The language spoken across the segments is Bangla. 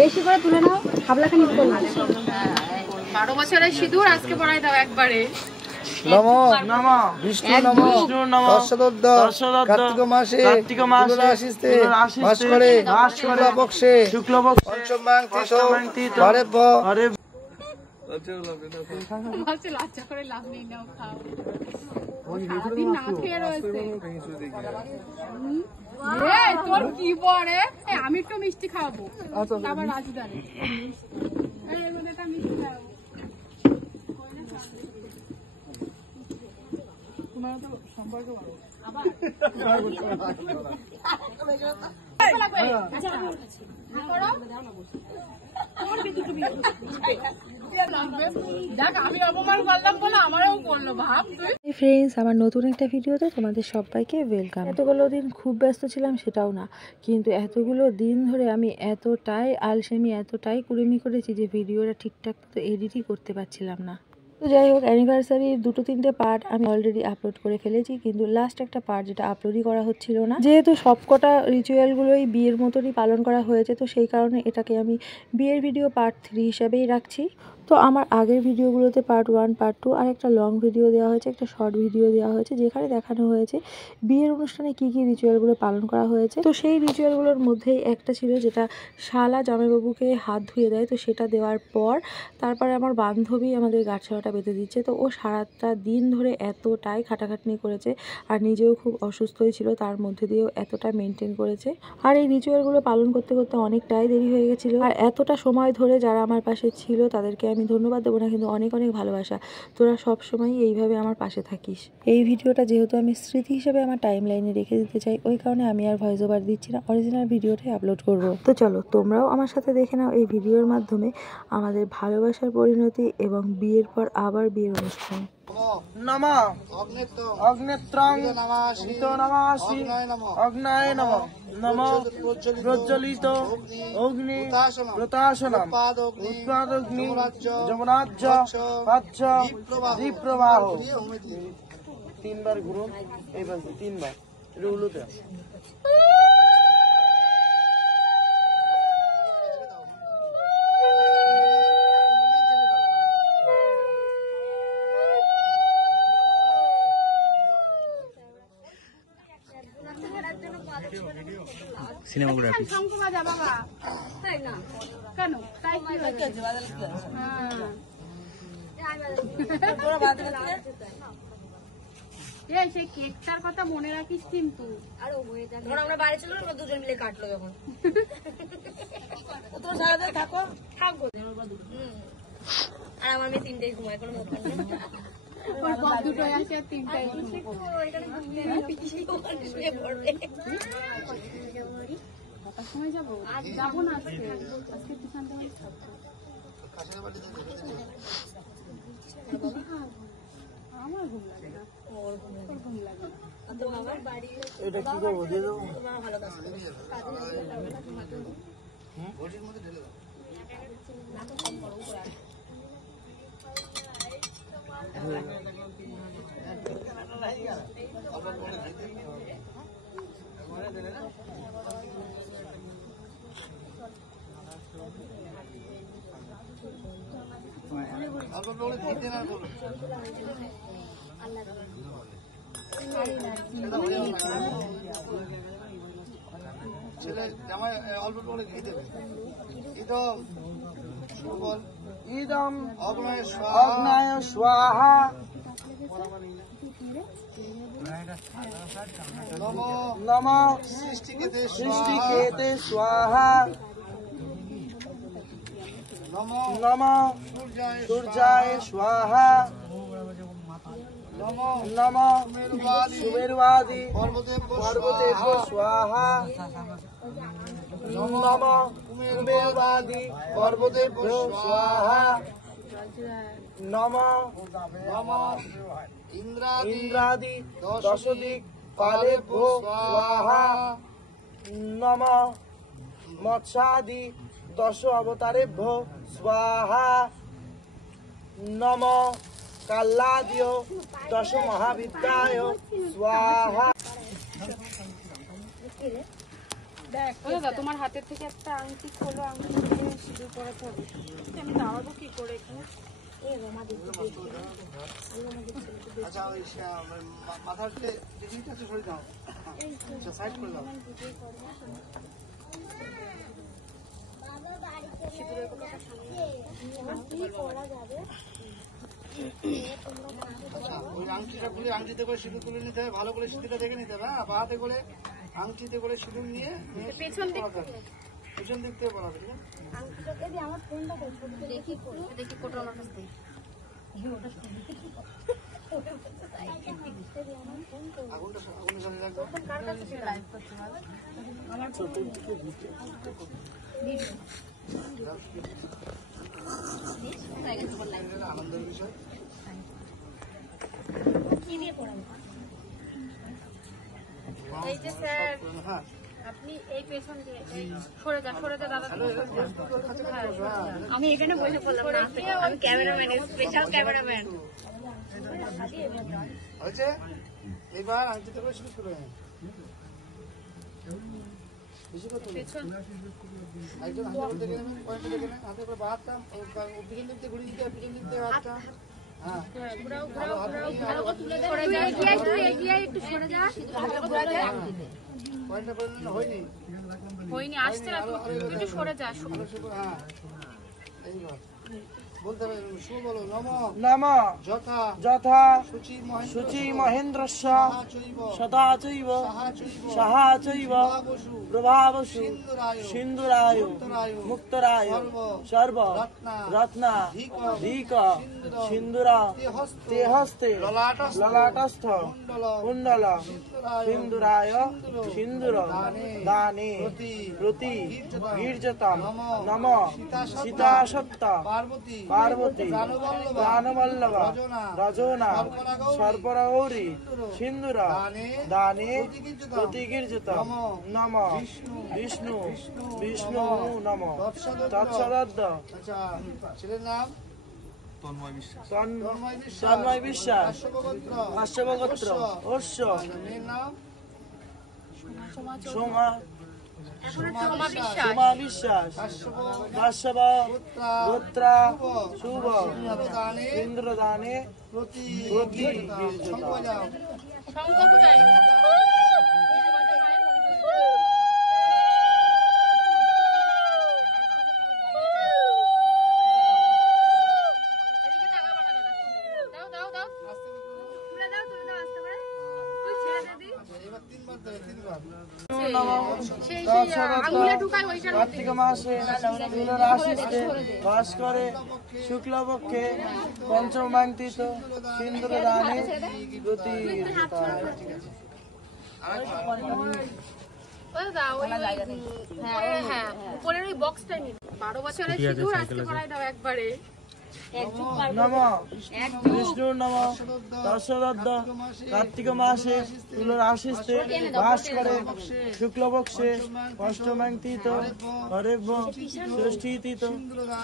বেশি করে তুলে নাও, হাবলাখানি করো। 12 বছরের সিঁদুর আজকে পরাই দাও একবারে। নমো নমো বিষ্ণু নমো দর্শদদ্দ কার্তিক মাসে পুনরাশিস্তে মাস করে শুক্লপক্ষে পঞ্চমাং তিথো হরেভ্য লাচ্চা করে লাভ নেই, নাও খাও। সারাদিন না খেয়ে রয়েছে। তোর কি বলে, আমি একটু মিষ্টি খাওয়াবো, আবার রাজুদারে মিষ্টি খাওয়াবো। তোমার তো সম্পর্ক ভালো। আবার ফ্রেন্ডস, আমার নতুন একটা ভিডিওতে তোমাদের সবাইকে ওয়েলকাম। এতগুলো দিন খুব ব্যস্ত ছিলাম সেটাও না, কিন্তু এতগুলো দিন ধরে আমি এতটাই আলসেমি এতটাই কুড়েমি করেছি যে ভিডিওটা ঠিকঠাক মতো এডিটই করতে পারছিলাম না। তো যাই হোক, অ্যানিভার্সারির 2-3টে পার্ট আমি অলরেডি আপলোড করে ফেলেছি, কিন্তু লাস্ট একটা পার্ট যেটা আপলোডই করা হচ্ছিল না, যেহেতু সবকটা রিচুয়ালগুলোই বিয়ের মতনই পালন করা হয়েছে, তো সেই কারণে এটাকে আমি বিয়ের ভিডিও পার্ট 3 হিসাবেই রাখছি। তো আমার আগের ভিডিওগুলোতে পার্ট 1, পার্ট 2 আর একটা লং ভিডিও দেওয়া হয়েছে, একটা শর্ট ভিডিও দেওয়া হয়েছে, যেখানে দেখানো হয়েছে বিয়ের অনুষ্ঠানে কি কি রিচুয়ালগুলো পালন করা হয়েছে। তো সেই রিচুয়ালগুলোর মধ্যেই একটা ছিল যেটা শালা জামাইবাবুকে হাত ধুয়ে দেয়, তো সেটা দেওয়ার পর তারপরে আমার বান্ধবী আমাদের গাঁটছড়াটা বেঁধে দিচ্ছে। তো ও সারাটা দিন ধরে এতটাই খাটাখাটনি করেছে আর নিজেও খুব অসুস্থই ছিল, তার মধ্যে দিয়েও এতটা মেনটেন করেছে। আর এই রিচুয়ালগুলো পালন করতে করতে অনেকটাই দেরি হয়ে গেছিলো। আর এতটা সময় ধরে যারা আমার পাশে ছিল তাদেরকে আমি ধন্যবাদ দেবো না, কিন্তু অনেক অনেক ভালোবাসা। তোরা সবসময় এইভাবে আমার পাশে থাকিস। এই ভিডিওটা যেহেতু আমি স্মৃতি হিসেবে আমার টাইম লাইনে রেখে দিতে চাই, ওই কারণে আমি আর ভয়েস ওভার দিচ্ছি না, অরিজিনাল ভিডিওটাই আপলোড করব। তো চলো তোমরাও আমার সাথে দেখে নাও এই ভিডিওর মাধ্যমে আমাদের ভালোবাসার পরিণতি এবং বিয়ের পর আবার বিয়ের অনুষ্ঠান। নমঃ অগ্নেত্রং হিতো নমাসি অগ্নায় নমঃ নমঃ প্রজ্বলিত অগ্নি প্রতাশনম উৎপাদগ্নি যমনাজ্য পাচ্ছ দীপ্রবাহ। 3বার ঘুরুন, এইবার 3বার রুলুতে। সিনেমাগ্রাফি বাবা, তাই না? কেন তাই কি হয়েছে? সেই কেকটার কথা মনে রাখিস কিন্তু। আর আমরা বাড়ি চলো, আমরা দুজন মিলে কাটলো যখন। তোর সাথে থাকো থাকবো, আর আমার মেয়ে 3টায় ঘুমায়, কোনো ব্যাপার নেই। দুটোই আসে আর 3টায় সময় যাবো, যাবো না আজকে, আজকে একটু শান্ত হয়ে আমার ঘুম লাগে না, ওর ঘুম লাগে না। এটা কি করবো, দিয়ে দেবো? ইদম অগ্নায় স্বাহা নমঃ সৃষ্টিকেতে স্বাহা নমঃ সূর্যায় স্বাহা নমঃ সুমেরুবাদি পর্বতেভ্যো স্বাহা নমঃ কুমেরুবাদি পর্বতেভ্যো স্বাহা নমঃ ইন্দ্রাদি দশদিক পালেভ্যো স্বাহা নমঃ মৎস্যাদি 10 অবতারেভ্যো স্বাহা নমঃ কাল্লাদিও 10 মহাবিদ্যায় স্বাহা। তোমার হাতের থেকে একটা আংটি খোলো, আংটি আমি দাঁড়াবো কি করে এখানে? আচ্ছা ওই মাথার যে ডিজিটা আছে সরে দাও, আচ্ছা সাইড করে দাও। ওই আংটিটা খুলে আংটিতে করে সিঁদুর তুলে নিতে হবে, ভালো করে সিঁদুরটা দেখে নিতে হবে। হ্যাঁ, বাহাতে করে আংটিতে করে সিঁদুর নিয়ে পেছন দিক থেকে পড়াবে, ঠিক আছে? আমার ফোনটা দেখি দেখি কোটা আমার কাছে আগুনটা আগুনের সামনে রাখবে। আমার ছোট আনন্দের বিষয়। কি দিয়ে পড়াবো? এই যে স্যার হ্যাঁ, আপনি এই পেছন দিয়ে সরে যা দাদা। আমি এখানে বসে পড়লাম না, আমি ক্যামেরাম্যান, স্পেশাল ক্যামেরাম্যান। হয়েছে? এবার আংটিতে করে সিঁদুর তুলে নে। বেশি করে তুলে। একজন হাতে দেখে নেবেন, পয়েন্টে দেখে নেন, হাতে করে বাহাতটা পিছন দিক দিয়ে ঘুরিয়ে দিতে হবে, পিছন দিক দিয়ে হাতটা। হ্যাঁ, একটু সরে যা। পয়েন্টটা করে নিলে হয়নি। হয়নি, আসছে না, একটু সরে যা। হ্যাঁ, এইবার বলতে হবে, শুভ বলো, নম নম যথা যথা শুচি মহেন্দ্রস্য সদা সদা চৈব সাহা সাহা চৈব প্রভাবসু সিন্দুরায় সিন্ধুরায় মুক্তরায় সর্ব রত্ন ধীক সিন্দুর তে হস্তে ললাটস্থ কুণ্ডল সিন্দুরায় সিন্দুর দানে প্রতি গীর্যতম নম সীতাসত্ত পার্বতী প্রাণবল্লভ রজনা সর্পরৌরি সিন্দুর দানে প্রতিগীর্যত নম বিষ্ণু বিষ্ণু নম তৎসদদ্দ। আচ্ছা, ছেলের নাম তন্ময় বিশ্বাস কাশ্যপ গোত্র, কাশ্যপ গোত্র অশ্ব মেয়ের নাম সোমা সোমা বিশ্বাস। সোমা বিশ্বাস কাশ্যপ কাশ্যপ গোত্র শুভ দানে ইন্দ্রদানে প্রতি প্রতি শঙ্খ বাজাও। শঙ্খ পূজায় এবার তিনবার দেবে, তিনবার। কার্তিক মাসে তুলার আশিসে বাস করে শুক্লপক্ষে পঞ্চমাঙ্কিত সিন্দুর দানে প্রতি উপরের ওই বক্সটাই নিন। 12 বছরের সিঁদুর আজকে পরাই দাও একবারে। নম বিষ্ণু নম দর্শদদ্দ কার্তিক মাসে তুলার আশিসে বাস করে শুক্লপক্ষে পঞ্চমাঙ্কিত হরেব্য ষষ্ঠীতীত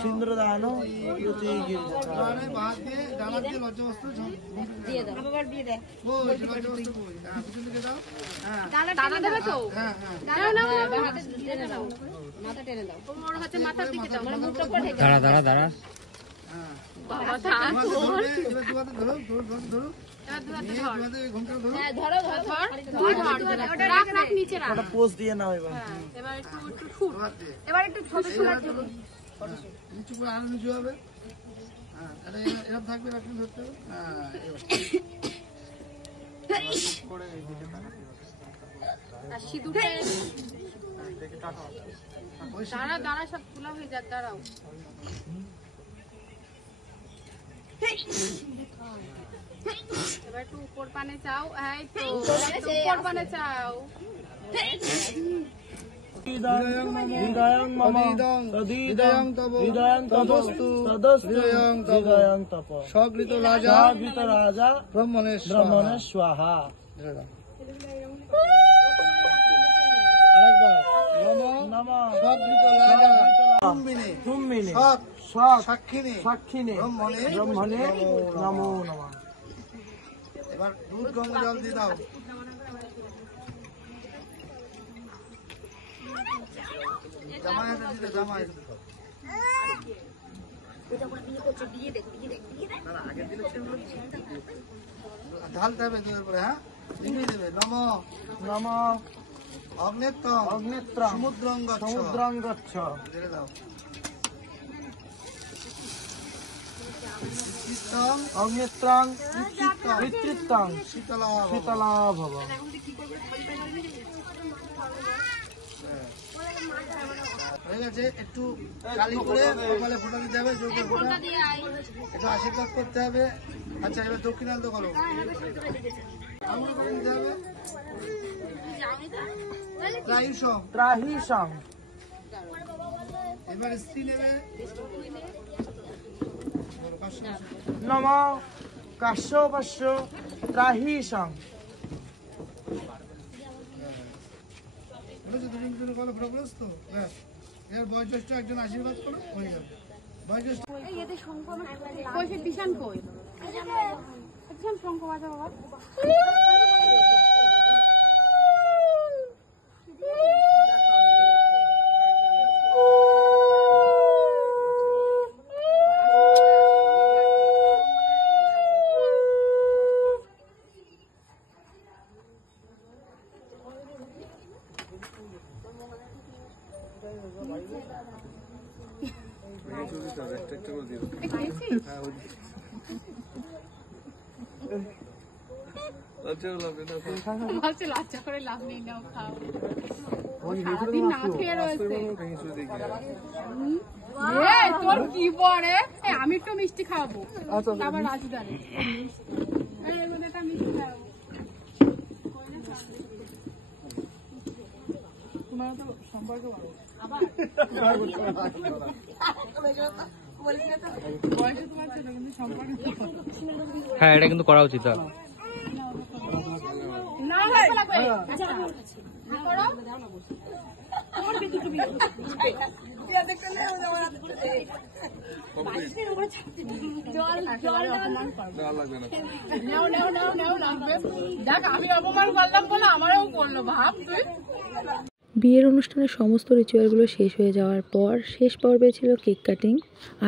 সিন্দুরদান প্রতি ডানে বাঁ দিয়ে, ডানা দিয়ে লজ্জাবস্ত্র দিয়ে দাও। লজ্জাবস্ত্র কই? হ্যাঁ, পিছন দিকে দাও। হ্যাঁ, দাদা দেবে তো? হ্যাঁ, হ্যাঁ। মাথা টেনে দাও, তোমার হচ্ছে মাথার দিকে দাও। মানে মুখটা করে ঢেকে হ্যাঁ। বাবা থাক। দুহাতে ধরবে, এবার দুহাতে ধরো, ধরো। এবার দুহাতে নিয়ে ধর। দুহাতে ওই ঘোমটাটা ধরো। হ্যাঁ, ধরো ধরো ধর। রাখ নিচে রাখ। পোজ দিয়ে নাও এবার হ্যাঁ, এবার একটু শুট। দুহাত দিয়ে। এবার একটু ছোট ছোট নিচু করে আরো নিচু হবে। হ্যাঁ, এটা এরকম থাকবে, রাখতে ধরতে হবে। হ্যাঁ, আর সিঁদুরটা দাঁড়া সব খোলা হয়ে যাক, দাঁড়াও। এবার একটু উপর পানে চাও। এই তো উপর পানে চাও। হৃদয়ং মম তদিদং হৃদয়ং তব তদস্তু হৃদয়ং তপ স্বগৃত রাজা স্বগৃত রাজা ব্রহ্মণেশ্বর। ব্রহ্মণে স্বাহা। আরেকবার, নম স্বগৃত রাজা কুম্ভিনী কুম্ভিনী সৎ সৎ সাক্ষিণী সাক্ষিণে ব্রহ্মণে ব্রহ্মণে নমো নমঃ। এবার দুধ গঙ্গা জল দিয়ে দাও। জামাই হাতে দিতে, জামাই ঢালতে হবে দুধের পরে, হ্যাঁ লিখে দেবে নম নম অগ্নেত্রম অগ্নেত্রম সমুদ্রং গচ্ছ। সমুদ্রং গচ্ছ। ছেড়ে দাও। চিত্তং অগ্নেত্রং চিত্তং পিতৃত্বং শীতলা শীতলা ভব। হয়ে গেছে। একটু কালি করে কপালে ফোঁটা দিতে হবে, যোগের ফোঁটা, একটু আশীর্বাদ করতে হবে। আচ্ছা এবার দক্ষিণান্ত করো, আঙুল করে নিতে হবে। প্রায়ুষম, ত্রাহিসং এবার স্ত্রী নেবে। নম কাশ্যপস্য ত্রাহিসং। বলেছো দুজন দুজন কপালে ফোঁটা বলেছ তো, ব্যাস। এবার বয়োজ্যেষ্ঠ একজন আশীর্বাদ করো, হয়ে যাবে। বয়োজ্যেষ্ঠ বিশান কই একজন শঙ্খ বাজা বাবা। বলছে লজ্জা করে লাভ নেই, নাও খাও। সারাদিন না খেয়ে রয়েছে। তোর কি পরে আমি একটু মিষ্টি খাওয়াবো, আবার রাজুদারে মিষ্টি খাওয়াবো। তোমার তো সম্পর্ক ভালো। আবার হ্যাঁ এটা কিন্তু করা উচিত। দেখ আমি অপমান করলাম বলে আমারও করলো, ভাব তুই। বিয়ের অনুষ্ঠানের সমস্ত রিচুয়ালগুলো শেষ হয়ে যাওয়ার পর শেষ পর্বে ছিল কেক কাটিং।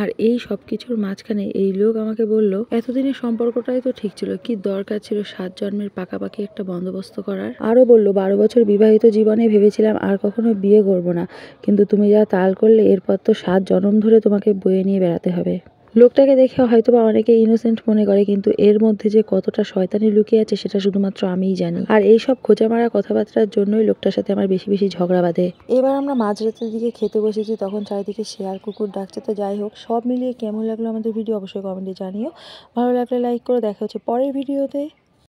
আর এই সব কিছুর মাঝখানে এই লোক আমাকে বলল, এতদিনের সম্পর্কটাই তো ঠিক ছিল, কি দরকার ছিল 7 জন্মের পাকাপাকি একটা বন্দোবস্ত করার। আরও বলল 12 বছর বিবাহিত জীবনে ভেবেছিলাম আর কখনো বিয়ে করব না, কিন্তু তুমি যা তাল করলে এরপর তো 7 জন্ম ধরে তোমাকে বয়ে নিয়ে বেড়াতে হবে। লোকটাকে দেখে হয়তোবা অনেকে ইনোসেন্ট মনে করে, কিন্তু এর মধ্যে যে কতটা শয়তানি লুকিয়ে আছে সেটা শুধুমাত্র আমিই জানি। আর এই সব খোঁচা মারা কথাবার্তার জন্যই লোকটার সাথে আমার বেশি বেশি ঝগড়া বাঁধে। এবার আমরা মাঝরাতের দিকে খেতে বসেছি, তখন চারিদিকে শেয়ার কুকুর ডাকছে। তো যাই হোক, সব মিলিয়ে কেমন লাগলো আমাদের ভিডিও অবশ্যই কমেন্টে জানিও। ভালো লাগলে লাইক করে, দেখা হচ্ছে পরের ভিডিওতে।